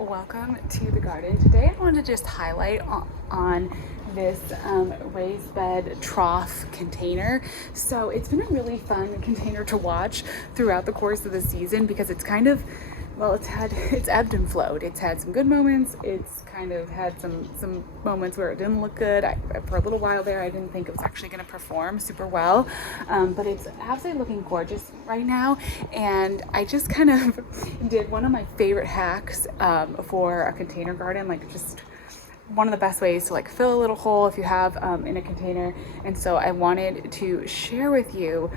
welcome to the garden. Today I wanted to just highlight on this raised bed trough container. So it's been a really fun container to watch throughout the course of the season because it's kind of, well, it's ebbed and flowed. It's had some good moments. It's kind of had some moments where it didn't look good. For a little while there, I didn't think it was actually going to perform super well, but it's absolutely looking gorgeous right now. And I just kind of did one of my favorite hacks for a container garden, like just one of the best ways to like fill a little hole if you have in a container. And so I wanted to share with you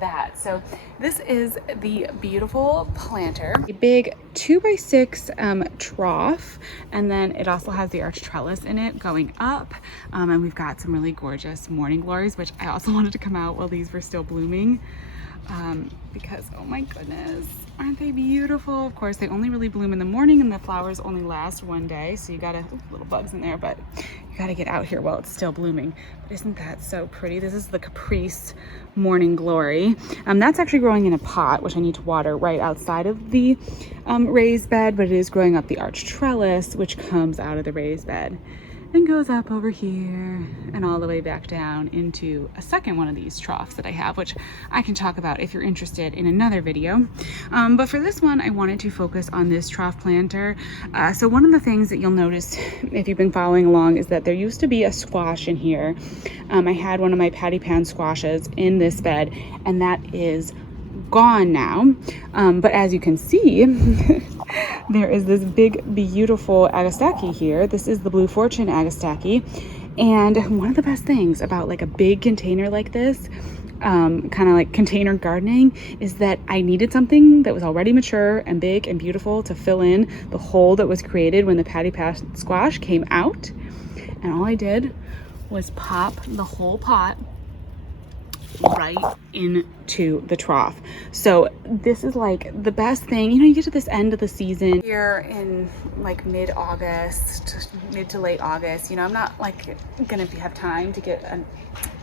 that. So this is the beautiful planter, a big 2x6 trough, and then it also has the arch trellis in it going up, and we've got some really gorgeous morning glories, which I also wanted to come out while these were still blooming, because oh my goodness, aren't they beautiful? Of course, they only really bloom in the morning and the flowers only last one day. So you gotta, little bugs in there, but you gotta get out here while it's still blooming. But isn't that so pretty? This is the Caprice Morning Glory. That's actually growing in a pot, which I need to water right outside of the raised bed, but it is growing up the arch trellis, which comes out of the raised bed and goes up over here and all the way back down into a second one of these troughs that I have, which I can talk about if you're interested in another video. But for this one, I wanted to focus on this trough planter. So one of the things that you'll notice if you've been following along is that there used to be a squash in here. I had one of my patty pan squashes in this bed, and that is gone now. But as you can see, there is this big, beautiful Agostaki here. This is the Blue Fortune Agostaki. And one of the best things about like a big container like this, kind of like container gardening, is that I needed something that was already mature and big and beautiful to fill in the hole that was created when the patty pan squash came out. And all I did was pop the whole pot right into the trough. So this is like the best thing. You know, you get to this end of the season here in like mid to late August, you know, I'm not like gonna have time to get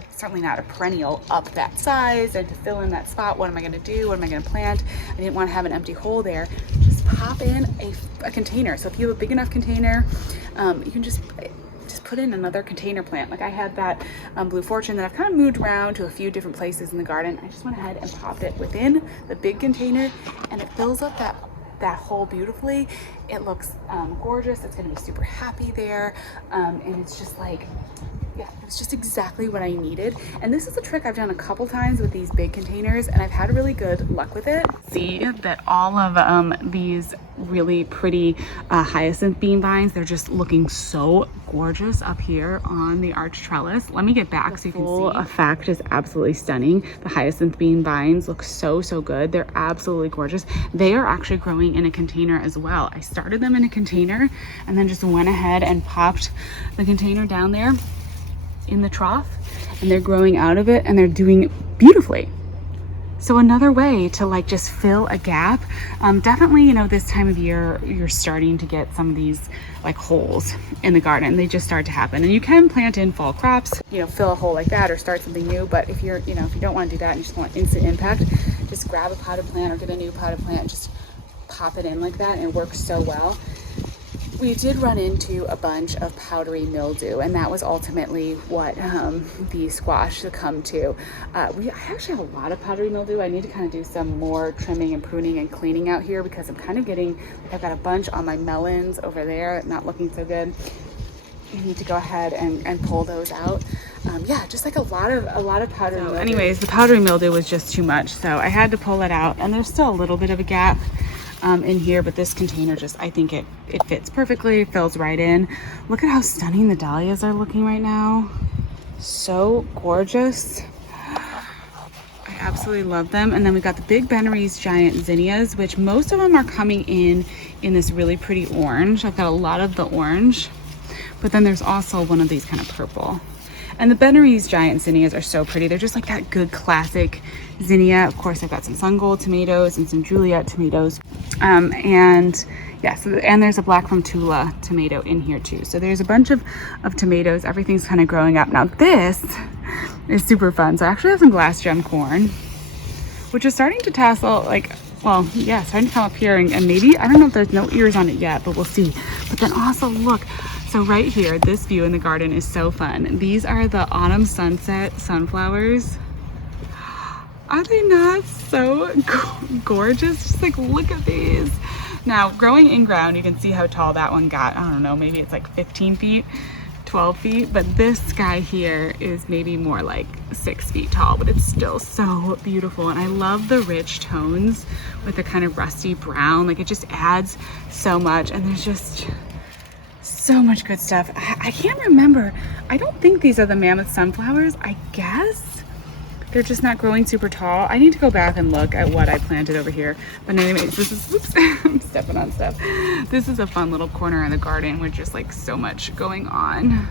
certainly not a perennial up that size and to fill in that spot. What am I gonna do? What am I gonna plant? I didn't want to have an empty hole there. Just pop in a container. So if you have a big enough container, you can just put in another container plant. Like I had that Blue Fortune that I've kind of moved around to a few different places in the garden. I just went ahead and popped it within the big container, and it fills up that hole beautifully. It looks gorgeous. It's gonna be super happy there, and it's just like, yeah, it's just exactly what I needed. And this is a trick I've done a couple times with these big containers, and I've had really good luck with it. See that all of these really pretty hyacinth bean vines, they're just looking so gorgeous up here on the arch trellis. Let me get back so you can see. The effect is absolutely stunning. The hyacinth bean vines look so good. They're absolutely gorgeous. They are actually growing in a container as well. I started them in a container and then just went ahead and popped the container down there in the trough, and they're growing out of it and they're doing beautifully. So another way to like just fill a gap. Definitely, you know, this time of year you're starting to get some of these like holes in the garden. They just start to happen, and you can plant in fall crops, you know, fill a hole like that or start something new. But if you're, you know, if you don't want to do that and you just want instant impact, just grab a potted plant or get a new potted plant and just pop it in like that, and it works so well. We did run into a bunch of powdery mildew, and that was ultimately what the squash succumbed to. I actually have a lot of powdery mildew. I need to kind of do some more trimming and pruning and cleaning out here because I'm kind of getting, I've got a bunch on my melons over there, not looking so good. I need to go ahead and pull those out. Yeah, just like a lot of powdery mildew. Anyways, the powdery mildew was just too much, so I had to pull it out, and there's still a little bit of a gap in here, but this container just, I think it fits perfectly, fills right in. Look at how stunning the dahlias are looking right now. So gorgeous. I absolutely love them. And then we got the big Benary's giant zinnias, which most of them are coming in this really pretty orange. I've got a lot of the orange, but then there's also one of these kind of purple. And the Benary's giant zinnias are so pretty. They're just like that good classic zinnia. Of course, I've got some sun gold tomatoes and some Juliet tomatoes. And yeah, so, and there's a black from Tula tomato in here too. So there's a bunch of tomatoes. Everything's kind of growing up. Now this is super fun. So I actually have some glass gem corn, which is starting to tassel like well, yeah, starting to come up here, and maybe, I don't know if there's no ears on it yet, but we'll see. But then also look, so right here, this view in the garden is so fun. These are the autumn sunset sunflowers. Are they not so gorgeous? Just like, look at these. Now, growing in ground, you can see how tall that one got. I don't know, maybe it's like 15 feet, 12 feet, but this guy here is maybe more like 6 feet tall, but it's still so beautiful. And I love the rich tones with the kind of rusty brown. Like, it just adds so much, and there's just so much good stuff. I can't remember. I don't think these are the mammoth sunflowers. I guess they're just not growing super tall. I need to go back and look at what I planted over here. But anyways, this is, oops, I'm stepping on stuff. This is a fun little corner in the garden with just like so much going on.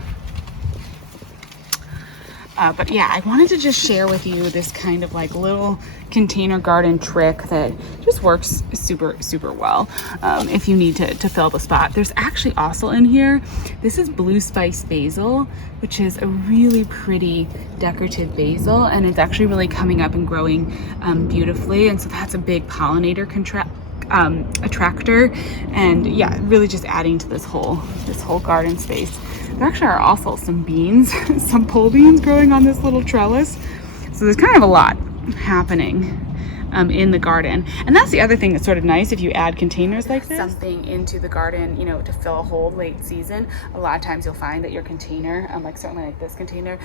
But yeah, I wanted to just share with you this kind of like little container garden trick that just works super, super well if you need to fill the spot. There's actually also in here, this is blue spice basil, which is a really pretty decorative basil, and it's actually really coming up and growing beautifully. And so that's a big pollinator attractor, and yeah, really just adding to this whole garden space. There actually are also some beans, some pole beans growing on this little trellis. So there's kind of a lot happening in the garden. And that's the other thing that's sort of nice if you add containers like this. Something into the garden, you know, to fill a hole late season. A lot of times you'll find that your container, like certainly like this container,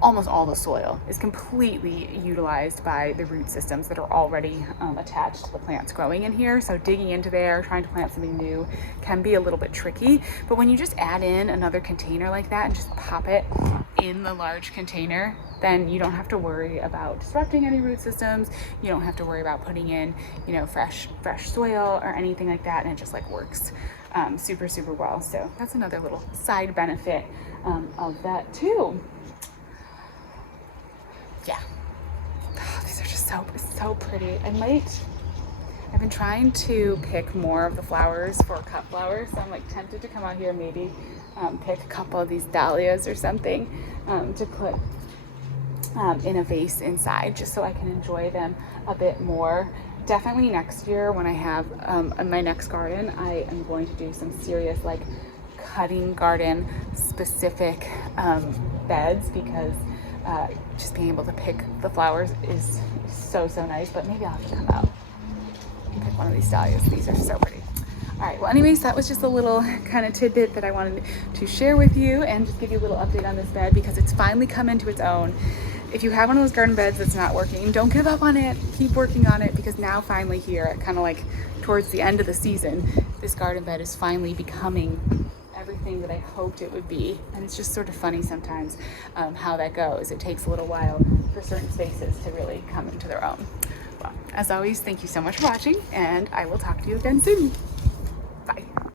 almost all the soil is completely utilized by the root systems that are already attached to the plants growing in here. So digging into there, trying to plant something new can be a little bit tricky. But when you just add in another container like that and just pop it in the large container, then you don't have to worry about disrupting any root systems. You don't have to worry about putting in, you know, fresh soil or anything like that. And it just like works super, super well. So that's another little side benefit of that too. Yeah, oh, these are just so pretty. I've been trying to pick more of the flowers for cut flowers, so I'm like tempted to come out here and maybe pick a couple of these dahlias or something to put in a vase inside, just so I can enjoy them a bit more. Definitely next year when I have in my next garden, I am going to do some serious like cutting garden specific beds, because just being able to pick the flowers is so nice. But maybe I'll have to come out and pick one of these dahlias. These are so pretty. All right, well anyways, that was just a little kind of tidbit that I wanted to share with you and just give you a little update on this bed, because it's finally come into its own. If you have one of those garden beds that's not working, don't give up on it. Keep working on it, because now finally here, kind of like towards the end of the season, this garden bed is finally becoming everything that I hoped it would be. And it's just sort of funny sometimes how that goes. It takes a little while for certain spaces to really come into their own. Well, as always, thank you so much for watching, and I will talk to you again soon.